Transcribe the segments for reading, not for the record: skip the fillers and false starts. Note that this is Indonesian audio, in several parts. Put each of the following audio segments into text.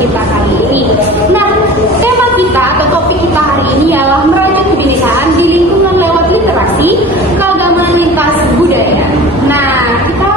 kita kali ini. Nah, tema kita atau topik kita hari ini ialah merajut kebinekaan di lingkungan lewat literasi, keagamaan lintas budaya. Nah, kita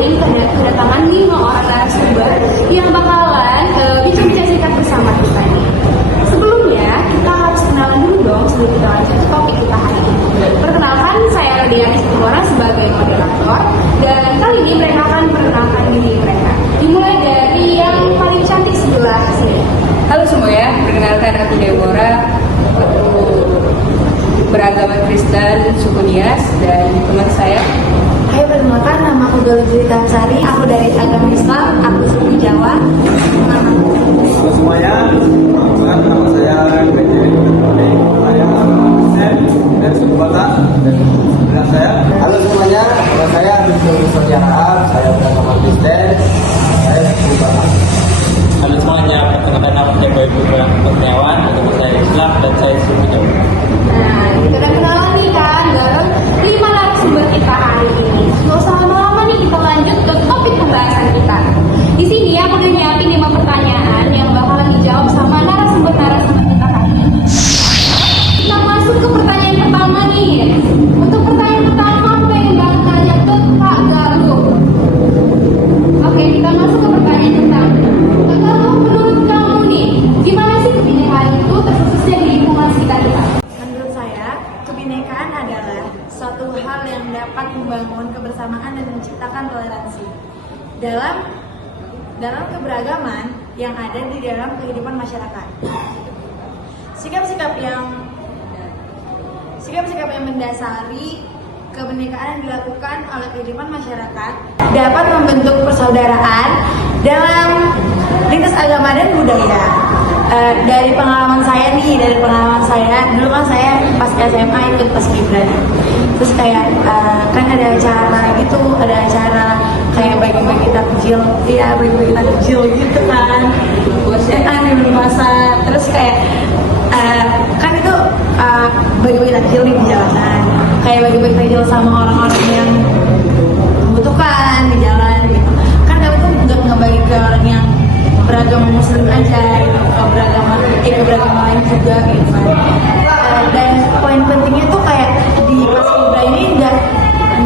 ini kedatangan 5 orang narasumber yang bakalan bincang-bincang singkat bersama kita nih. Sebelumnya, kita harus kenalan dulu dong sebelum kita lanjut ke topik kita hari ini. Perkenalkan, saya Rodiani Situmorang sebagai moderator, dan kali ini mereka akan memperkenalkan diri mereka. Dimulai dari yang paling cantik sebelah sini. Halo semuanya, perkenalkan aku Deborah, aku beragama Kristen suku Nias, dan teman saya. Hai, perkenalkan, nama aku Doli Juwita Sari, aku dari agama Islam, aku suku Jawa. Halo semuanya, perkenalkan nama saya Benjamin Benjamin, saya Kristen dari suku Batak, dan saya. Halo semuanya, nama saya Abdul Sodiarahab, saya beragama Kristen, saya suku Batak. Halo semuanya, perkenalkan nama saya Boy Putra Kurniawan, agama saya Islam dan saya suku Jawa. Nah, kita udah kenalan nih kan bareng 5 narasumber kita hari ini. Nggak usah lama-lama nih, kita lanjut ke topik pembahasan kita. Di sini aku udah nyiapin 5 pertanyaan yang bakalan dijawab sama narasumber-narasumber kita hari ini. Kita masuk ke pertanyaan pertama nih. Untuk pertanyaan pertama, aku pengen banget tanya ke Kak Galuh. Oke, kita masuk ke pertanyaan pertama. Kak Galuh, menurut kamu nih, gimana sih kebinekaan itu terkhususnya di lingkungan sekitar kita? Menurut saya, kebinekaan adalah suatu hal yang dapat membangun kebersamaan dan menciptakan toleransi dalam keberagaman yang ada di dalam kehidupan masyarakat. Sikap-sikap yang mendasari kebinekaan yang dilakukan oleh kehidupan masyarakat dapat membentuk persaudaraan dalam lintas agama dan budaya. Dari pengalaman saya dulu kan saya pas SMA ikut paskibra, terus kayak kan ada acara kayak bagi-bagi takjil, bagi-bagi takjil gitu kan, di bulan puasa, terus kayak kan itu bagi-bagi takjil di jalanan, kayak bagi-bagi takjil sama orang-orang yang membutuhkan di jalan gitu. Kan kami tuh nggak bagi ke orang yang beragama muslim aja gitu, beragama lain juga gitu kan. Dan poin pentingnya tuh kayak di paskibra ini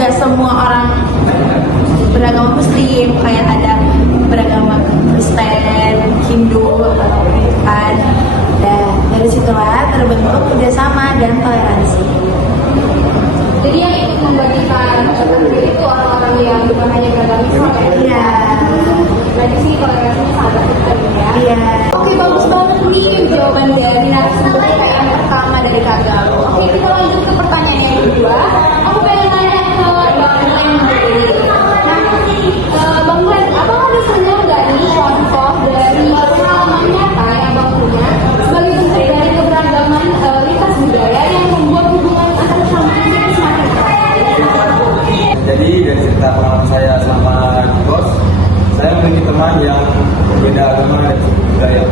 nggak semua orang beragama muslim, kayak ada beragama Kristen, Hindu kan. Dan dari situlah terbentuk kerjasama dan toleransi. Jadi yang ikut membagikan takjil itu orang-orang yang bukan hanya beragama Islam ya? Iya. Berarti sih toleransinya sangat penting ya? Iya. Oke, bagus banget nih jawaban dari narasumber kita yang pertama dari Kak Galuh. Oke, kita lanjut ke pertanyaan yang kedua. Aku pengen nanya ke Bang Glenn dulu. Nah, Bang Glenn, apakah ada sebenarnya nggak nih contoh dari pengalaman nyata yang Bang punya sebagai bentuk dari keberagaman lintas budaya yang membuat hubungan antar sesama itu semakin erat? Jadi dari cerita pengalaman saya selama di kos, saya memiliki teman yang berbeda agama dan suku budaya.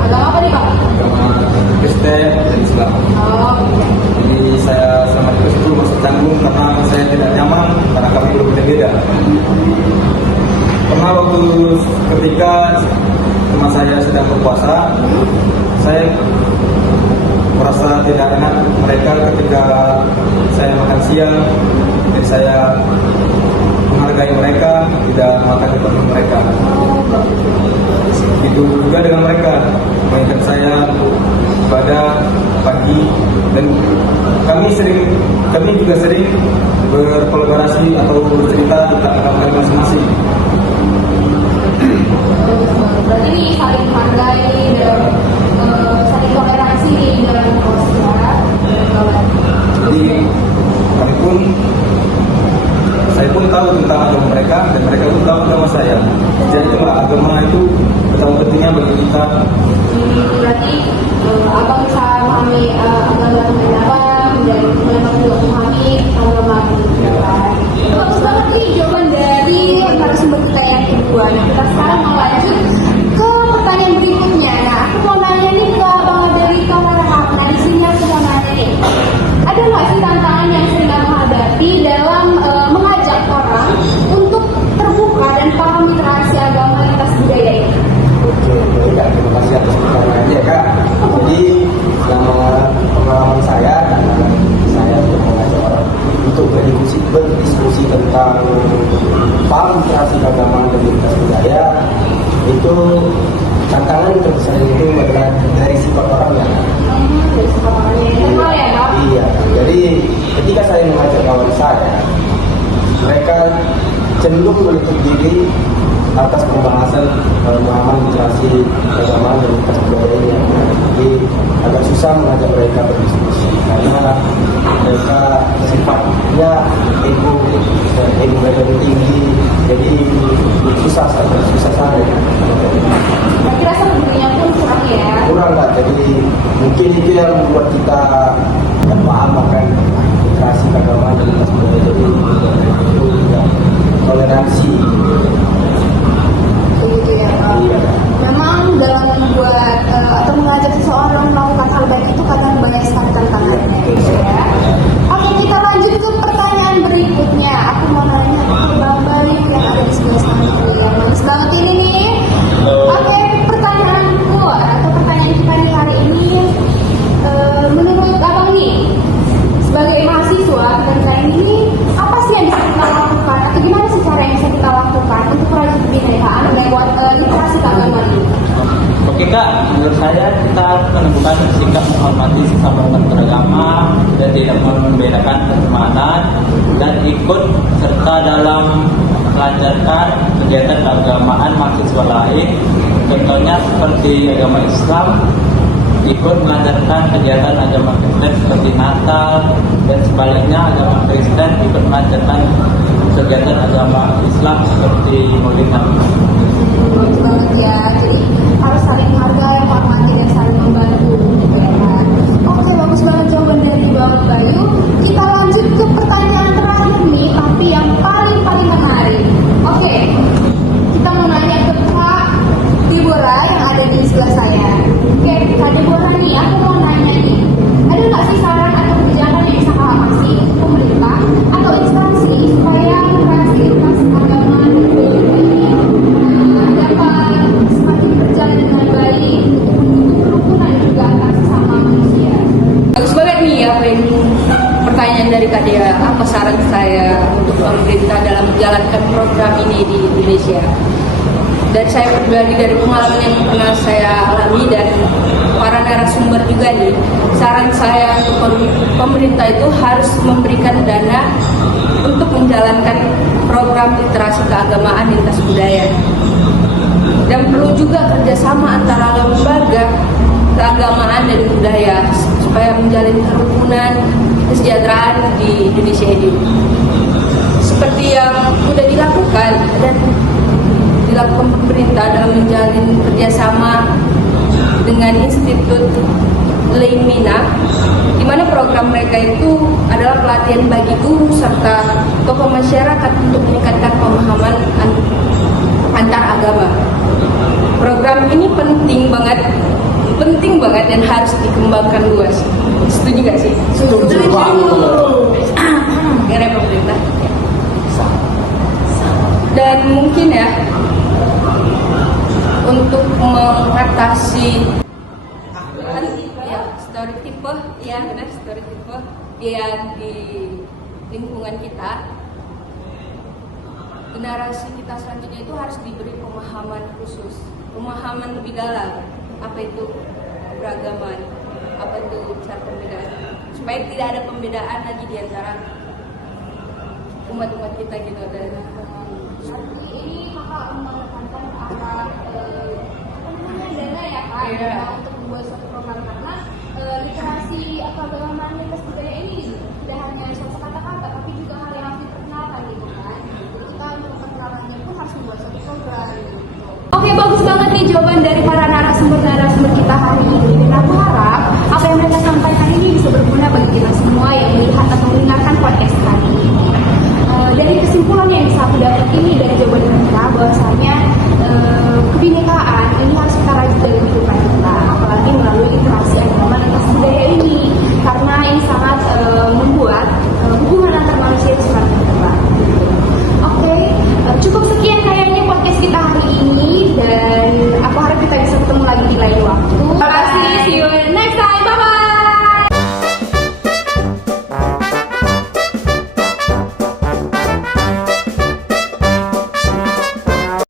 Agama apa nih, Pak? Agama Kristen dan Islam. Oh, Jadi saya selama di kos itu masih canggung karena saya tidak nyaman karena kami berbeda-beda. Pernah waktu ketika teman saya sedang berpuasa, saya merasa tidak enak mereka ketika saya makan siang, dan saya menghargai mereka, tidak makan di tempat mereka. Itu juga dengan mereka, mengajak saya pada pagi, dan kami juga sering berkolaborasi atau bercerita tentang agama kami masing-masing. berarti ini saling menghargai dan saling toleransi dalam proses ya. Jadi saya pun tahu tentang agama mereka dan mereka pun tahu agama saya. Jadi agama itu betapa pentingnya bagi kita. Berarti abang bisa memahami agama abang dan mereka juga memahami agama mereka. Bagus banget nih jawaban dari narasumber kita yang kedua. Nah, kita sekarang mau lanjut ke pertanyaan berikutnya. Nah, aku mau nanya nih ke Bang dari Kamar. Nah, di sini aku mau nanya nih, ada nggak sih tantangan yang sering abang hadapi dalam mengajak orang untuk terbuka dan paham literasi agama lintas budaya ini? tentang paham literasi keagamaan dan lintas budaya, itu tantangan terbesar itu adalah dari sifat orangnya. Dari sifat orangnya yang kenal ya Pak? Iya, jadi ketika saya mengajak kawan saya, mereka cenderung menutup diri atas pembahasan pemahaman literasi keagamaan dan lintas budaya ini. Jadi agak susah mengajak mereka berdiskusi karena mereka sifatnya ego mereka tinggi, jadi susah sekali. Berarti rasa pedulinya pun kurang ya? Kurang lah, jadi mungkin itu yang membuat kita tidak paham akan literasi keagamaan dan lintas budaya, jadi itu tidak toleransi. Begitu ya Pak. Iya. Memang dalam membuat atau mengajak seseorang melakukan hal baik itu kadang banyak sekali tantangannya gitu ya. Oke, kita lanjut ke pertanyaan berikutnya. Aku mau nanya ke Bang Bayu yang ada di sebelah sana yang manis banget ini nih. Oke, pertanyaanku atau pertanyaan kita nih hari ini, menurut Abang nih sebagai mahasiswa kita ini apa sih yang bisa kita lakukan atau gimana sih cara yang bisa kita lakukan untuk merajut kebudayaan lewat literasi keagamaan ini? Oke Kak, menurut saya kita menemukan sikap menghormati sesama umat beragama dan tidak membedakan kesemaatan dan ikut serta dalam melancarkan kegiatan keagamaan mahasiswa lain. Contohnya seperti agama Islam ikut melancarkan kegiatan agama Kristen seperti Natal, dan sebaliknya agama Kristen ikut melancarkan kegiatan agama Islam seperti Maulid Nabi. Bagus banget ya, jadi harus saling menghargai, menghormati dan saling membantu gitu ya kan. Oke, bagus banget jawaban dari Bang Bayu. Kita lanjut ke pertanyaan terakhir nih, tapi yang paling menarik. Oke, kita mau nanya ke Kak Deborah yang ada di sebelah saya. Oke, Kak Deborah nih, aku mau nanya nih, ada nggak sih saran atau kebijakan yang bisa Kakak kasih untuk pemerintah atau instansi supaya literasi agama dan budaya ini dapat semakin berjalan dengan baik untuk mendukung kerukunan juga antar sesama manusia? Bagus banget nih apa yang pertanyaan dari Kak Dea. Apa saran saya untuk pemerintah dalam menjalankan program ini di Indonesia? Dan saya pribadi dari pengalaman yang pernah saya alami dan para narasumber juga nih, saran saya untuk pemerintah itu harus memberikan dana untuk menjalankan program literasi keagamaan lintas budaya. Dan perlu juga kerjasama antara lembaga keagamaan dan budaya supaya menjalin kerukunan kesejahteraan di Indonesia ini. Seperti yang sudah dilakukan dan dilakukan pemerintah dalam menjalin kerjasama dengan Institut Leimina, di mana program mereka itu adalah pelatihan bagi guru serta tokoh masyarakat untuk meningkatkan pemahaman antar agama. Program ini penting banget dan harus dikembangkan luas. Setuju nggak sih? Setuju banget. Karena pemerintah. Dan mungkin ya, untuk mengatasi stereotipe, ya benar stereotipe yang di lingkungan kita, generasi kita selanjutnya itu harus diberi pemahaman khusus, pemahaman lebih dalam apa itu beragaman, apa itu cara pembedaan, supaya tidak ada pembedaan lagi di antara umat-umat kita gitu. Dan Berarti ini Kakak menekankan arah dana ya Kak, Iya. dana untuk membuat suatu program, karena literasi keagamaan lintas budaya ini tidak hanya suatu kata-kata tapi juga hal yang harus diperkenalkan gitu kan. Jadi kita untuk memperkenalkannya pun harus membuat suatu program gitu. Oke, bagus banget nih jawaban dari para narasumber kita hari ini. Dan aku harap apa yang mereka sampaikan ini bisa berguna bagi kita semua yang melihat atau mendengarkan podcast kali ini. Dari kesimpulan yang bisa aku dapat ini dari jawaban mereka, bahwasanya kebinekaan